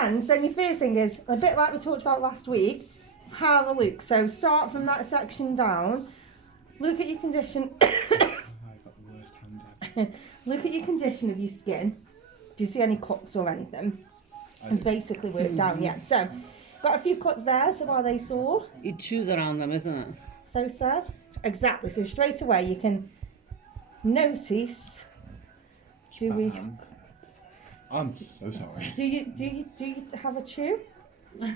depends. Then your first thing is, a bit like we talked about last week, have a look. So start from that section down, look at your condition. I've got the worst hand ever. Look at your condition of your skin. Do you see any cuts or anything? And basically work down, yeah. So, got a few cuts there, so are they sore? It chews around them, isn't it? So. Exactly, so straight away you can notice. Do we? I'm so sorry. Do you have a chew? I'll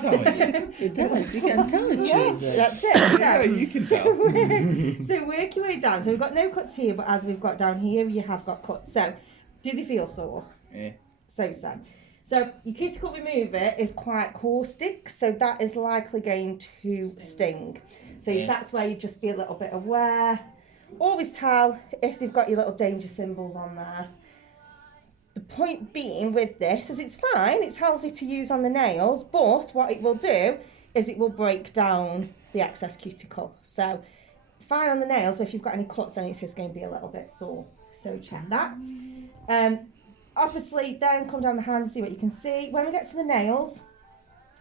tell you. It does. You can tell it Yes, chews. that's it. Yeah, you can tell. So work your way down. So we've got no cuts here, but as we've got down here, you have got cuts. So, do they feel sore? Yeah. So. So your cuticle remover is quite caustic, so that is likely going to sting. So that's where you just be a little bit aware. Always tell if they've got your little danger symbols on there. The point being with this is it's fine, it's healthy to use on the nails, but what it will do is it will break down the excess cuticle. So fine on the nails, but if you've got any cuts then it's just going to be a little bit sore. So check that. Obviously then come down the hands, see what you can see. When we get to the nails,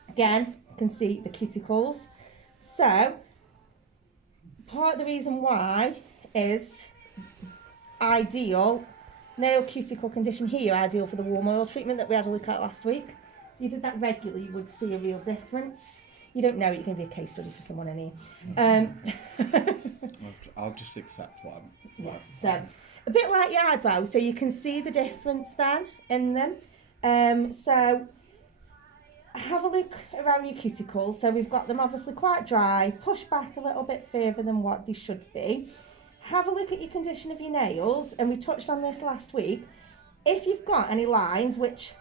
again, you can see the cuticles. So part of the reason why is ideal nail cuticle condition here, ideal for the warm oil treatment that we had a look at last week. If you did that regularly, you would see a real difference. You don't know it, you can be a case study for someone in here. I'll just accept what I'm. Yeah, so a bit like your eyebrows, so you can see the difference then in them. So have a look around your cuticles. So we've got them obviously quite dry, push back a little bit further than what they should be. Have a look at your condition of your nails, and we touched on this last week. If you've got any lines, which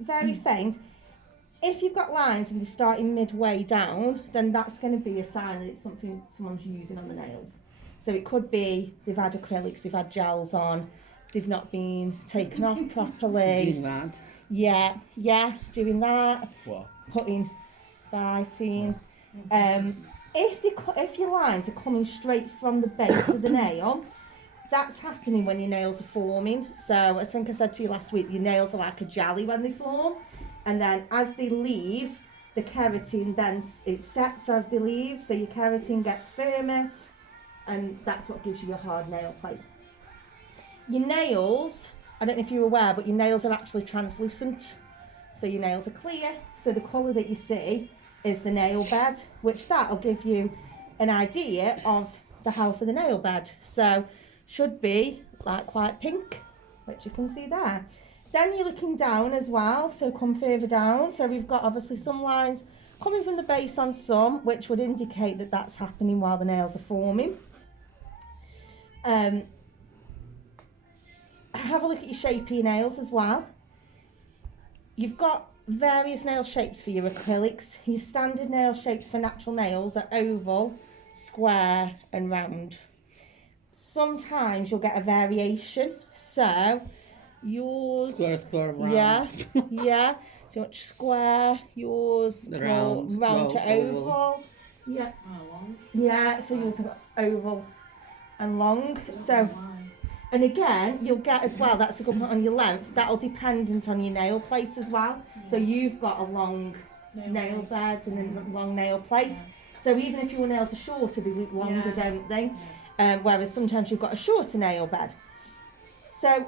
very faint, if you've got lines and they're starting midway down, then that's going to be a sign that it's something someone's using on the nails. So it could be they've had acrylics, they've had gels on, they've not been taken off properly. Doing that. Yeah, doing that. What? Putting, biting. If your lines are coming straight from the base of the nail, that's happening when your nails are forming. So I think I said to you last week, your nails are like a jelly when they form, and then as they leave, the keratin then it sets as they leave, so your keratin gets firmer, and that's what gives you your hard nail plate. Your nails, I don't know if you're aware, but your nails are actually translucent. So your nails are clear, so the colour that you see is the nail bed, which that'll give you an idea of the health of the nail bed. So should be like quite pink, which you can see there. Then you're looking down as well, so come further down. So we've got obviously some lines coming from the base on some, which would indicate that that's happening while the nails are forming. Have a look at your shape of your nails as well. You've got various nail shapes for your acrylics. Your standard nail shapes for natural nails are oval, square and round. Sometimes you'll get a variation. So yours... Square, round. Yeah. So much square, yours round to oval. Yeah. Yeah, so yours have got oval and long. So... And again, you'll get as well, that's a good point on your length, that'll dependent on your nail plate as well. So you've got a long nail bed and a long nail plate. So even if your nails are shorter, they look longer, don't they? Whereas sometimes you've got a shorter nail bed. So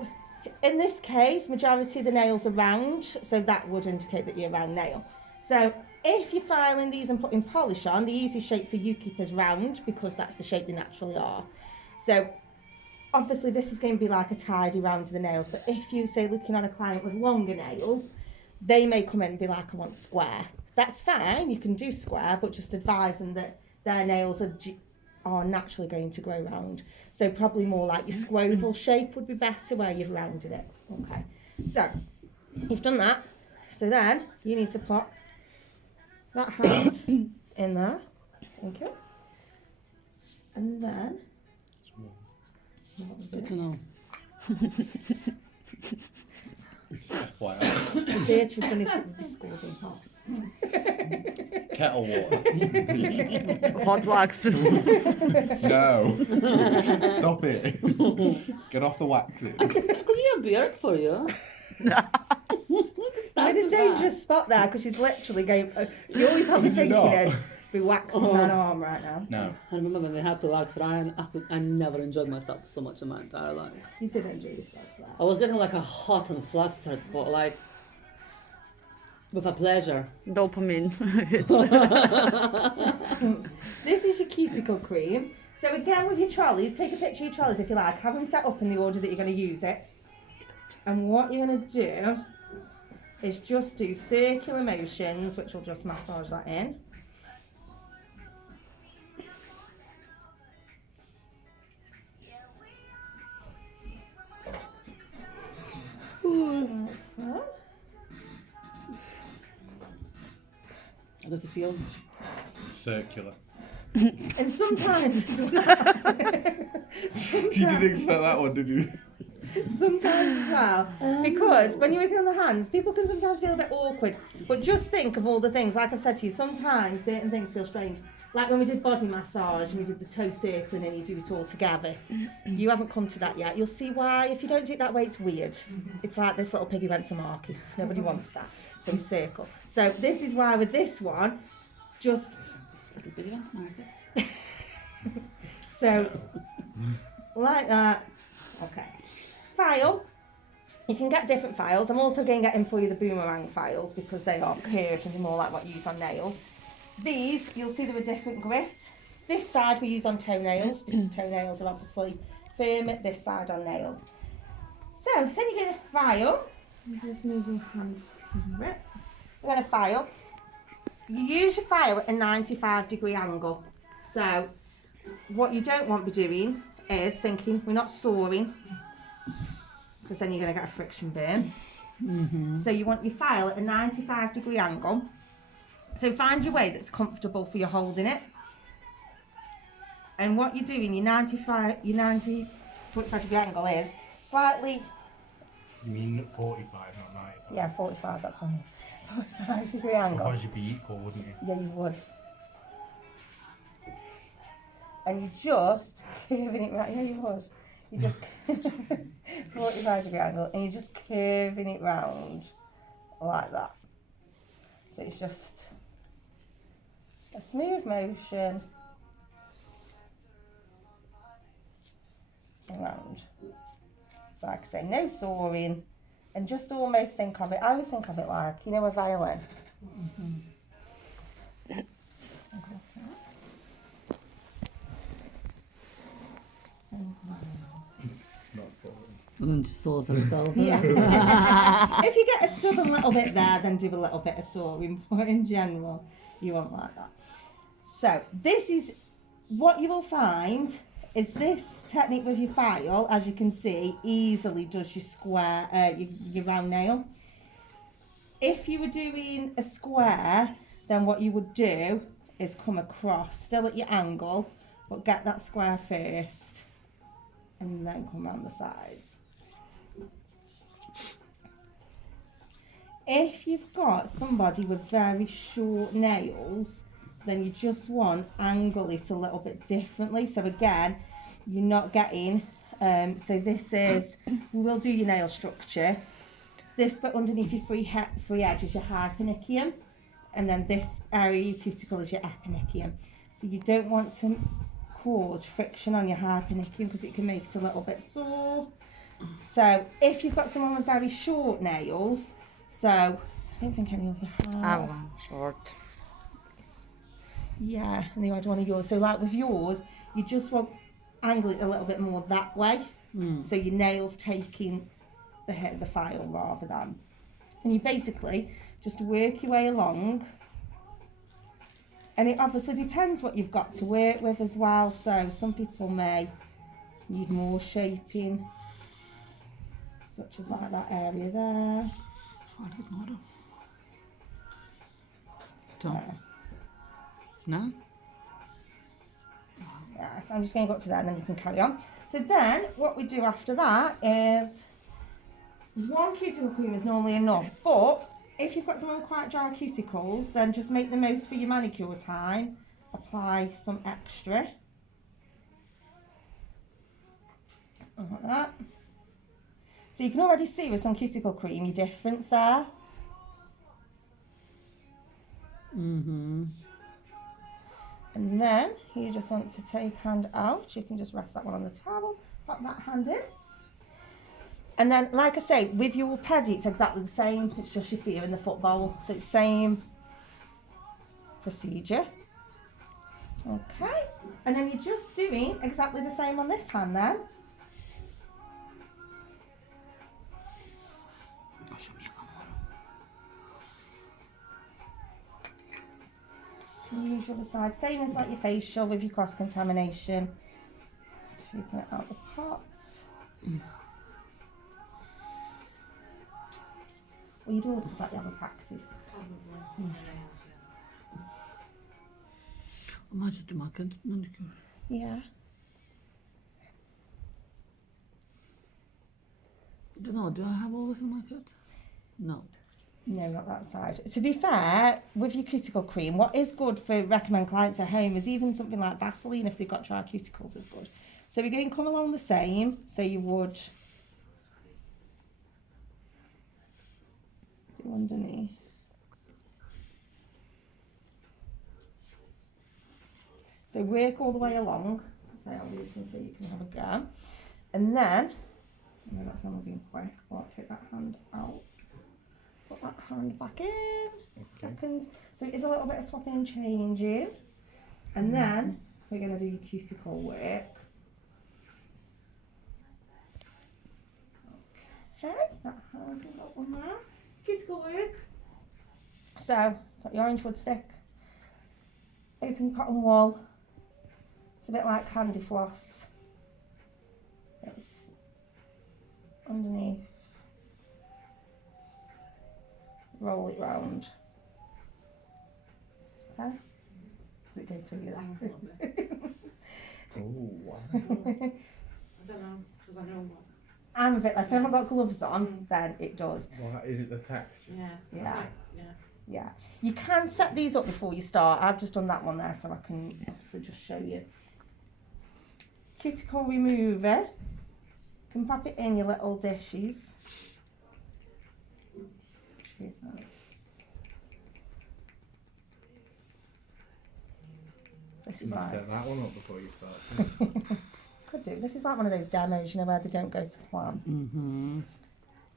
in this case, majority of the nails are round, so that would indicate that you're a round nail. So if you're filing these and putting polish on, the easy shape for you keep is round, because that's the shape they naturally are. So obviously this is going to be like a tidy round to the nails, but if you say looking on a client with longer nails, they may come in and be like, I want square. That's fine, you can do square, but just advise them that their nails are naturally going to grow round. So probably more like your scroval shape would be better where you've rounded it. Okay, so you've done that. So then you need to put that hand in there. Thank you. And then Good to know. Beatrice going to be scalding hot. Kettle water. Hot wax. No. Stop it. Get off the waxing. I could get a beard for you. No, just spot there because she's literally going. You're probably You're thinking not. is be waxing that arm right now. No. I remember when they had to wax Ryan, I never enjoyed myself so much in my entire life. You did enjoy yourself there. I was getting like a hot and flustered, but like with a pleasure. Dopamine. This is your cuticle cream. So again with your trolleys, take a picture of your trolleys if you like. Have them set up in the order that you're going to use it. And what you're going to do is just do circular motions, which will just massage that in. How does it feel? Circular. And sometimes as well, You didn't expect that one, did you? sometimes as well, because when you're working on the hands, people can sometimes feel a bit awkward. But just think of all the things, like I said to you, sometimes certain things feel strange. Like when we did body massage and we did the toe circling and you do it all together. You haven't come to that yet. You'll see why. If you don't do it that way, it's weird. It's like this little piggy went to market. Nobody wants that. So we circle. So this is why with this one, just It's like a big event market. so like that. Okay. File. You can get different files. I'm also going to get in for you the boomerang files because they are curved and they're more like what you use on nails. These, you'll see there are different grits. This side we use on toenails because toenails are obviously firm. This side on nails. So then you're going to file. Just move your hand through it. You're going to file. You use your file at a 95-degree angle. So what you don't want to be doing is thinking we're not sawing because then you're going to get a friction burn. So you want your file at a 95-degree angle. So find your way that's comfortable for you holding it. And what you're doing, your 45 degree angle is slightly, You mean 45, not 95? yeah, 45, that's one. 45 degree angle. Otherwise you'd be equal, wouldn't you? Yeah, you would. And you just curving it right. Yeah, you would. You just 45 degree angle, and you're just curving it round like that. So it's just a smooth motion around. So like I say, no sawing, and just almost think of it. I always think of it like, you know, a violin. Not for And just saws herself. Yeah. If you get a stubborn little bit there, then do a little bit of sawing. But in general, you won't like that. So this is what you will find is this technique with your file, as you can see, easily does your square, your round nail. If you were doing a square, then what you would do is come across, still at your angle, but get that square first, and then come around the sides. If you've got somebody with very short nails, then you just want angle it a little bit differently. So again, you're not getting, so this is, we will do your nail structure. This bit underneath your free edge is your hyponychium, and then this area, your cuticle, is your eponychium. So you don't want to cause friction on your hyponychium because it can make it a little bit sore. So if you've got someone with very short nails, so I don't think any of you have. Short. Yeah, and the odd one of yours. So like with yours, you just want angle it a little bit more that way. So your nails taking the head of the file rather than. And you basically just work your way along. And it obviously depends what you've got to work with as well. So some people may need more shaping, such as like that area there. No? Yeah, so I'm just going to go up to that and then you can carry on. So then what we do after that is one cuticle cream is normally enough, but if you've got someone with quite dry cuticles, then just make the most for your manicure time. Apply some extra. Like that. So you can already see with some cuticle cream your difference there. Mm-hmm. And then you just want to take hand out. You can just rest that one on the towel, pop that hand in. And then, like I say, with your pedi, it's exactly the same. It's just your feet are in the foot bowl. So it's same procedure. Okay. And then you're just doing exactly the same on this hand then. Use your other side. Same as like your facial with your cross-contamination. Taking it out the pot. Well, your daughter's like you have a practice. I might just do my manicure. Yeah. I don't know, do I have all this in my kit? No. No, not that side. To be fair, with your cuticle cream, what is good for recommend clients at home is even something like Vaseline if they've got dry cuticles is good. So we're going to come along the same. So you would do underneath. So work all the way along. So I'll do some so you can have a go. And then, no, that's not moving quick. I'll take that hand out. Put that hand back in. Seconds. So it is a little bit of swapping and changing. And then we're going to do your cuticle work. Okay, that hand, we've got one there. Cuticle work. So, got your orange wood stick. Open cotton wool. It's a bit like handy floss. It's underneath. Roll it round. Okay? Does it go through you there? Oh, wow. I don't know, because I know what. I'm a bit like, if I haven't got gloves on, then it does. What is it, the texture? Yeah. Yeah. You can set these up before you start. I've just done that one there so I can obviously just show you. Cuticle remover. You can pop it in your little dishes. Cheers, nice. This Can is you like, set that one up before you start? could do. This is like one of those demos, you know, where they don't go to plan. Mm-hmm.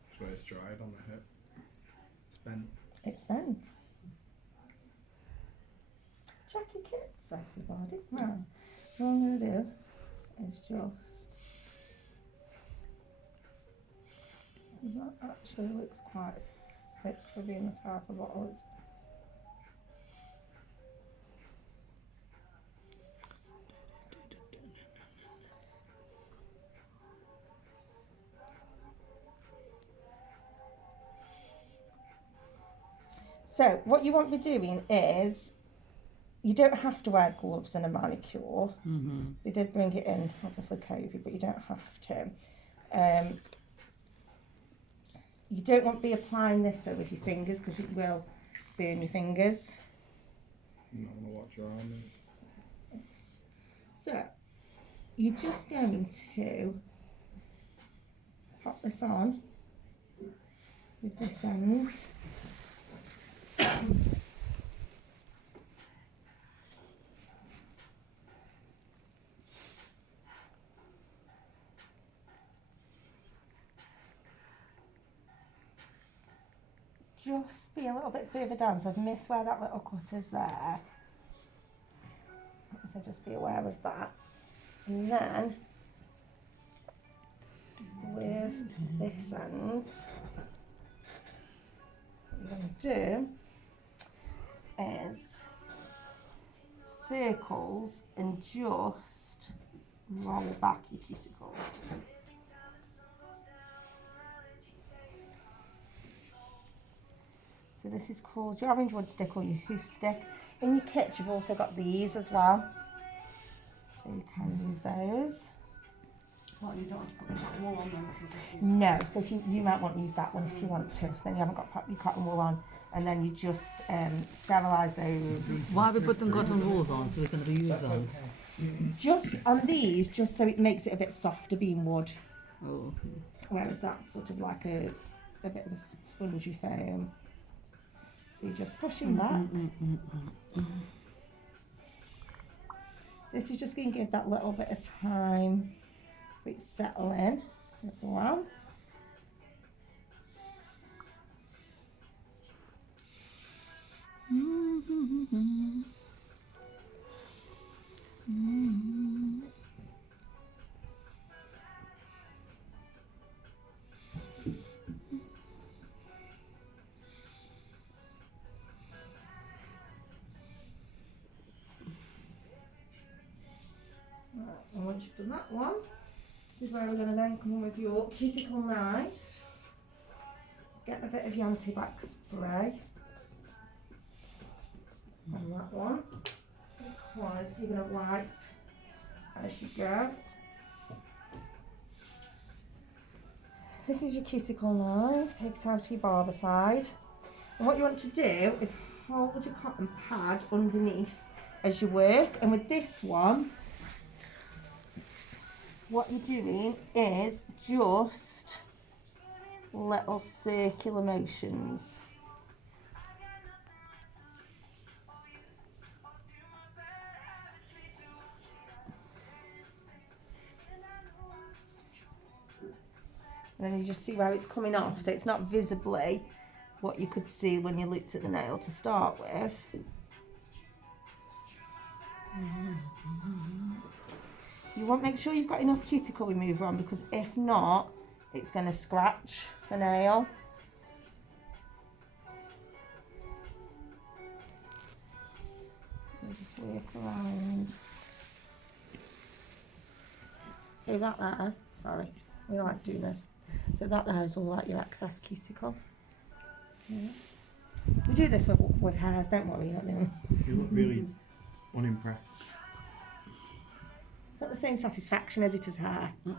That's where it's dried on the hip. It's bent. It's bent. Check your kits, everybody. Right. What I'm going to do is just... That actually looks quite thick for being the type of bottle it's... So what you want to be doing is, you don't have to wear gloves and a manicure. Mm-hmm. They did bring it in, obviously COVID, but you don't have to. You don't want to be applying this though with your fingers because it will burn your fingers. You might want to watch your arm. So you're just going to pop this on with this end. Just be a little bit further down, so I've missed where that little cut is there. So just be aware of that. And then with this end, what I'm going to do is circles and just roll back your cuticles. So this is called your orange wood stick or your hoof stick. In your kit you've also got these as well. So you can use those. Well, you don't have to put the cotton wool on them. No, so if you might want to use that one if you want to. Then you haven't got your cotton wool on. And then you just sterilise those. Why are we putting cotton wool on so we can reuse them? Just on these, just so it makes it a bit softer being wood. Oh, okay. Whereas that's sort of like a bit of a spongy foam. So you're just pushing back. This is just going to give that little bit of time for it to settle in as well. And once you've done that one, this is where we're going to then come in with your cuticle knife. Get a bit of your antibac spray on that one, because you're going to wipe as you go. This is your cuticle knife, take it out to your barber side. And what you want to do is hold your cotton pad underneath as you work. And with this one, what you're doing is just little circular motions. And then you just see where it's coming off, so it's not visibly what you could see when you looked at the nail to start with. You want to make sure you've got enough cuticle remover on, because if not, it's going to scratch the nail. You just work around. So that there, sorry, we like doing this. So that there is all like your excess cuticle. Yeah. We do this with hairs, don't worry, don't we? You look really unimpressed. It's not the same satisfaction as it is hair. You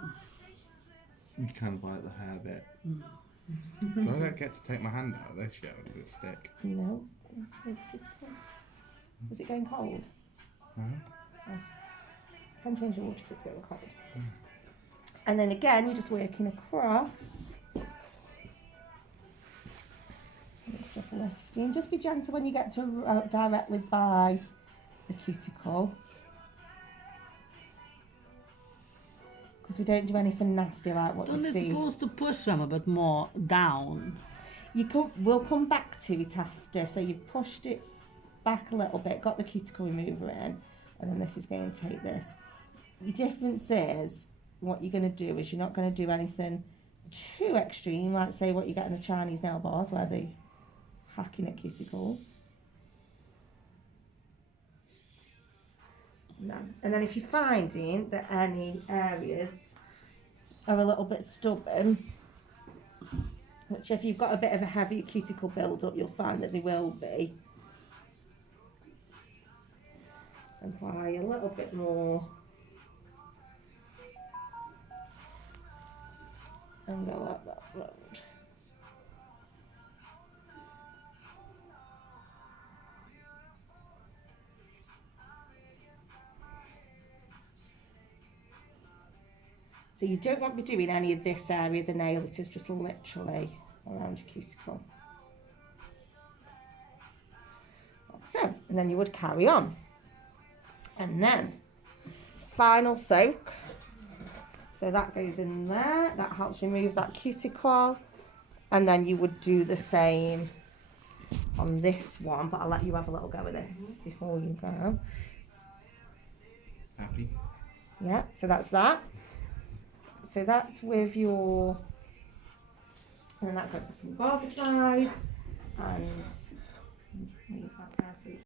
kind of like the hair bit. Do I don't get to take my hand out of this yet, or does it stick? No. Is it going cold? No. Oh. Can change the water if it's going cold. And then again, you're just working across. It's just lifting. Just be gentle when you get to directly by the cuticle, because we don't do anything nasty like what Don't you they see. supposed to push them a bit more down? We'll come back to it after. So you've pushed it back a little bit, got the cuticle remover in, and then this is going to take this. The difference is, what you're going to do is you're not going to do anything too extreme, like say what you get in the Chinese nail bars where they hacking at cuticles. No. And then if you're finding that any areas are a little bit stubborn, which if you've got a bit of a heavy cuticle build-up, you'll find that they will be, apply a little bit more and go up that road. So you don't want to be doing any of this area of the nail, it is just literally around your cuticle. Like so, and then you would carry on. And then, final soak. So that goes in there, that helps remove that cuticle. And then you would do the same on this one, but I'll let you have a little go with this before you go. Happy? Yeah, so that's that. So that's with your, and then that goes from the barber side, and leave that there.